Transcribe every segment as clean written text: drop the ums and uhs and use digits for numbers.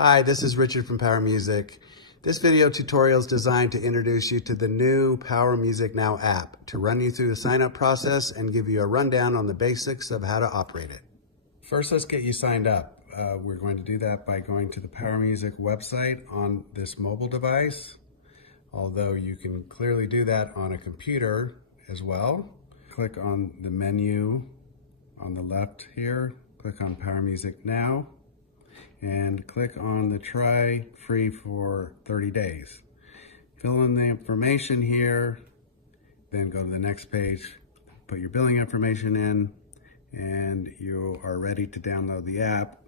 Hi, this is Richard from Power Music. This video tutorial is designed to introduce you to the new Power Music Now app, to run you through the sign-up process and give you a rundown on the basics of how to operate it. First, let's get you signed up. We're going to do that by going to the Power Music website on this mobile device, although you can clearly do that on a computer as well. Click on the menu on the left here, click on Power Music Now, and click on the try free for 30 days. Fill in the information here, then go to the next page, put your billing information in, and you are ready to download the app.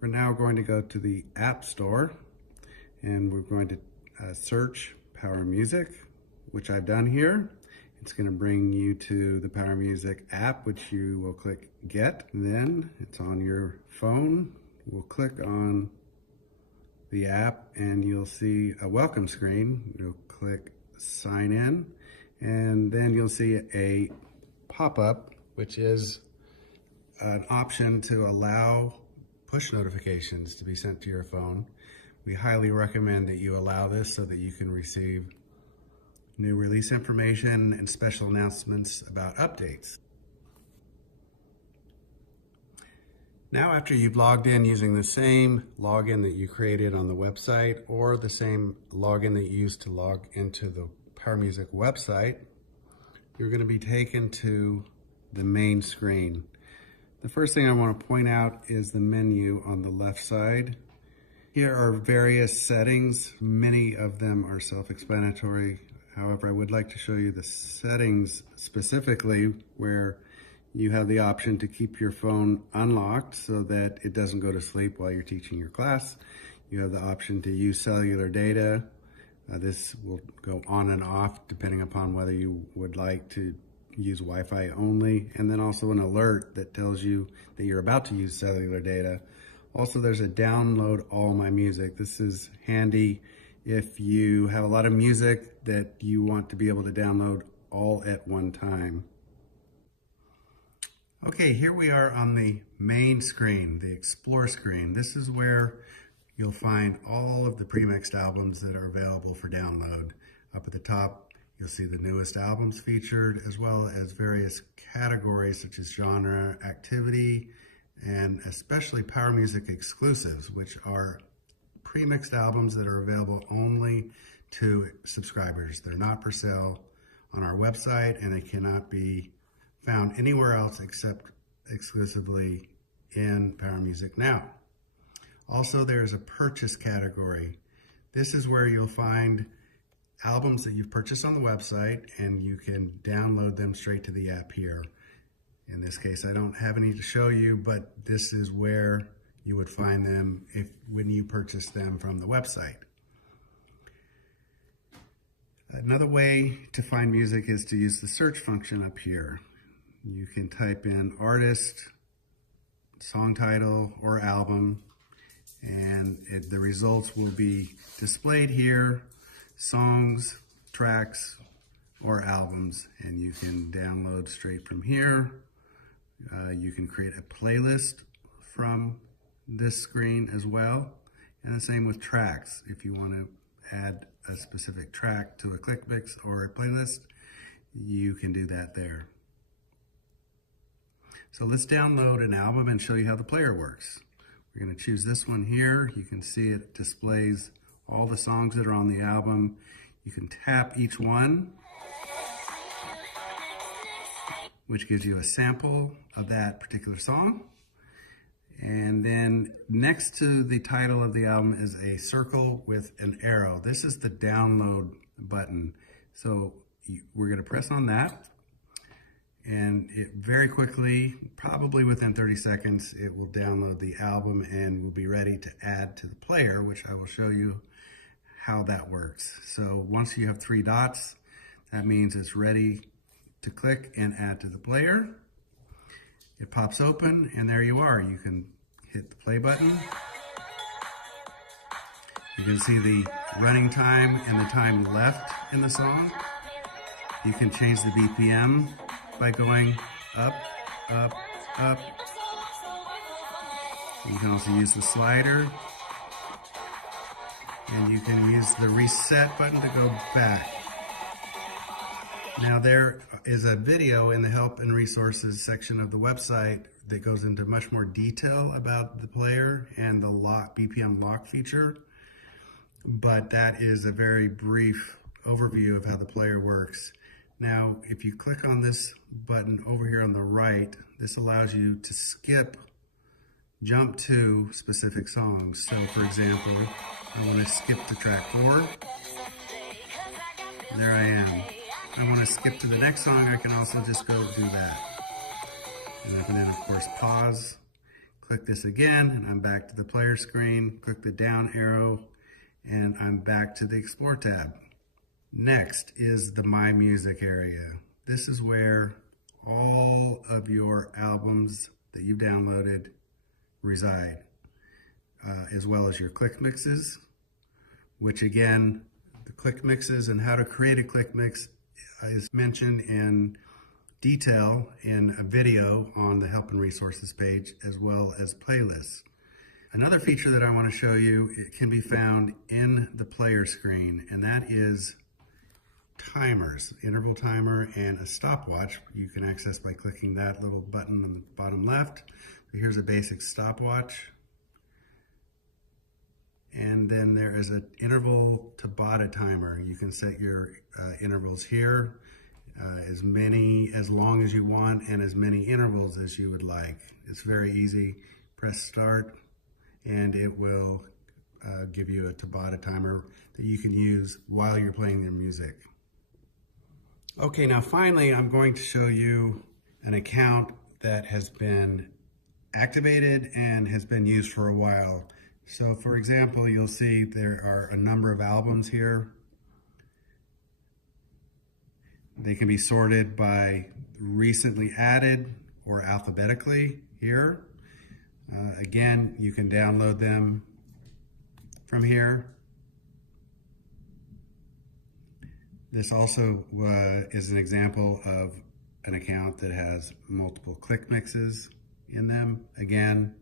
We're now going to go to the App Store, and we're going to search Power Music, which I've done here. It's going to bring you to the Power Music app, which you will click Get. Then it's on your phone. We'll click on the app and you'll see a welcome screen. You'll click Sign In, and then you'll see a pop-up, which is an option to allow push notifications to be sent to your phone. We highly recommend that you allow this so that you can receive new release information and special announcements about updates. Now, after you've logged in using the same login that you created on the website or the same login that you used to log into the Power Music website, you're going to be taken to the main screen. The first thing I want to point out is the menu on the left side. Here are various settings. Many of them are self-explanatory. However, I would like to show you the settings specifically where you have the option to keep your phone unlocked so that it doesn't go to sleep while you're teaching your class. You have the option to use cellular data. This will go on and off depending upon whether you would like to use Wi-Fi only, and then also an alert that tells you that you're about to use cellular data. Also, there's a download all my music. This is handy if you have a lot of music that you want to be able to download all at one time. Okay, here we are on the main screen, the Explore screen. This is where you'll find all of the pre-mixed albums that are available for download. Up at the top, you'll see the newest albums featured, as well as various categories such as genre, activity, and especially Power Music exclusives, which are pre-mixed albums that are available only to subscribers. They're not for sale on our website, and they cannot be found anywhere else except exclusively in Power Music Now. Also, there's a purchase category. This is where you'll find albums that you've purchased on the website, and you can download them straight to the app here. In this case, I don't have any to show you, but this is where you would find them when you purchase them from the website. Another way to find music is to use the search function up here. You can type in artist, song title, or album, and the results will be displayed here. Songs, tracks, or albums, and you can download straight from here. You can create a playlist from this screen as well, and the same with tracks. If you want to add a specific track to a click mix or a playlist, you can do that there. So let's download an album and show you how the player works. We're going to choose this one here. You can see it displays all the songs that are on the album. You can tap each one, which gives you a sample of that particular song. And then next to the title of the album is a circle with an arrow. This is the download button. So we're going to press on that, and it very quickly, probably within 30 seconds, it will download the album and will be ready to add to the player, which I will show you how that works. So once you have 3 dots, that means it's ready to click and add to the player. It pops open, and there you are. You can hit the play button. You can see the running time and the time left in the song. You can change the BPM by going up, up, up. You can also use the slider and you can use the reset button to go back. Now there is a video in the help and resources section of the website that goes into much more detail about the player and the BPM lock feature, but that is a very brief overview of how the player works. Now, if you click on this button over here on the right, this allows you to jump to specific songs. So for example, I want to skip to track 4. There I am. I want to skip to the next song, I can also just go do that. And I can then, of course, pause, click this again, and I'm back to the player screen, click the down arrow, and I'm back to the Explore tab. Next is the My Music area. This is where all of your albums that you've downloaded reside, as well as your click mixes, which again, the click mixes and how to create a click mix is mentioned in detail in a video on the help and resources page, as well as playlists. Another feature that I want to show you, it can be found in the player screen, and that is timers, interval timer and a stopwatch. You can access by clicking that little button on the bottom left. Here's a basic stopwatch. And then there is an interval Tabata timer. You can set your intervals here, as long as you want and as many intervals as you would like. It's very easy. Press start and it will give you a Tabata timer that you can use while you're playing your music. Okay, now finally I'm going to show you an account that has been activated and has been used for a while. So for example, you'll see there are a number of albums here. They can be sorted by recently added or alphabetically here. Again, you can download them from here. This also is an example of an account that has multiple click mixes in them. Again,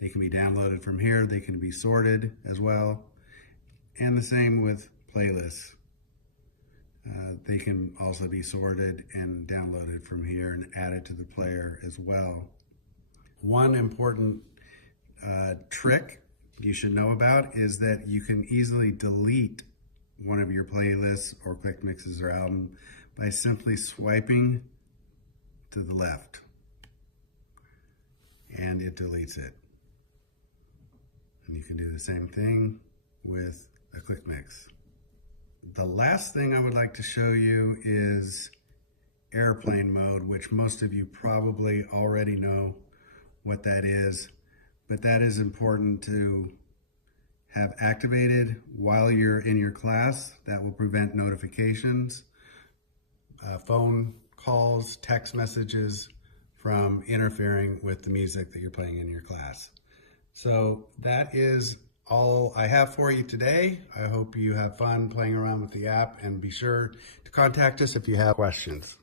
they can be downloaded from here. They can be sorted as well. And the same with playlists. They can also be sorted and downloaded from here and added to the player as well. One important trick you should know about is that you can easily delete one of your playlists or click mixes or album by simply swiping to the left, and it deletes it. And you can do the same thing with a click mix. The last thing I would like to show you is airplane mode, which most of you probably already know what that is, but that is important to have activated while you're in your class. That will prevent notifications, phone calls, text messages from interfering with the music that you're playing in your class. So that is all I have for you today. I hope you have fun playing around with the app, and be sure to contact us if you have questions.